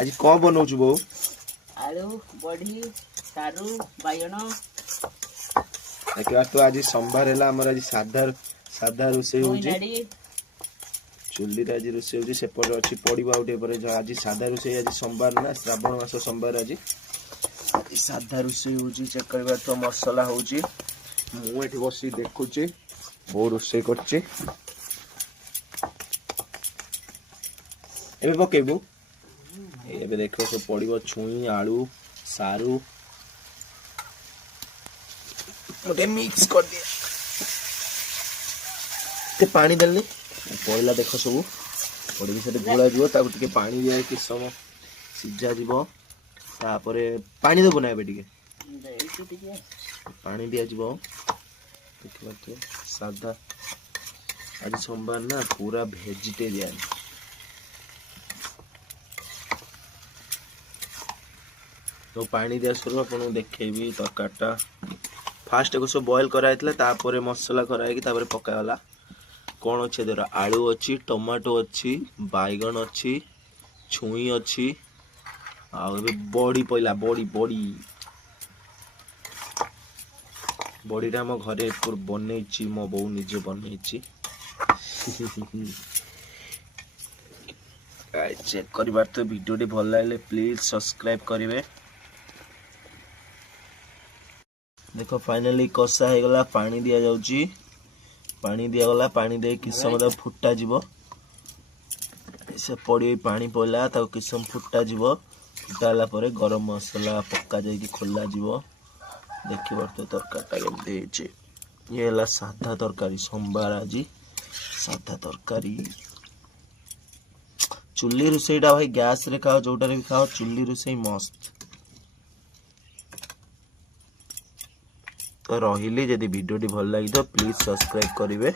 आज कौन बनाऊछु बो आलू बड़ी सारू बायण देखिबा तो आज सोमवार है हमर आज साधा साधा रोसे होउची चुल्ली रे आज रोसे होउची सेपर अछि पड़िबा उठे पर आज साधा रोसे आज सोमवार ना श्रावण मास सोमवार आज साधा रोसे होउची चेक करबा तो मसाला होउची मु एठी बसी देखुची बो रोसे करची एबे पकेबू एबे देखो सब पड़िबो छुई आलू सारू मोटे मिक्स कर दिया ते पानी देलनी पड़ला देख सब पड़ी से गोला जीव ताको टिके पानी दिया कि समय सिझा जीव तापरे पानी देबो ना एबे टिके पानी दिया जीव देखिबा तो सादा आज सोमवार ना पूरा वेजिटेरियन तो पानी दिया सर आपन देखेबी तरकाटा फास्ट को सब बॉयल कराइतले तापरे मसाला कराई कि तापरे पकायला कौन अच्छे दर आलू अच्छी टमाटो अच्छी बैगन अच्छी छुई अच्छी बड़ी पहला बड़ी बड़ी बड़ीटा मो घरे बन मो बो निजे बन चेक कर तो वीडियो भल लगे प्लीज सब्सक्राइब करेंगे देखो फाइनली कषा हो गला पानी दिया जाउची पानी दिया गला पानी दे किस समय तक फुटा जीव से पड़ी पानी पड़ला तक किस समय फुटा जीव फुटाला परे गरम मसाला पक्का जाई खोला जीव देखिबार तो तरकारीटा केमती होची ये हला साधा तरकारी सोमवार आज साधा तरकारी चुल्ली रोसईटा भाई गैस रे खाओ जोटा रे भी खाओ चुल्ली रोसई मस्त तो रही जदि वीडियो भल लगी तो प्लीज सब्सक्राइब करेंगे।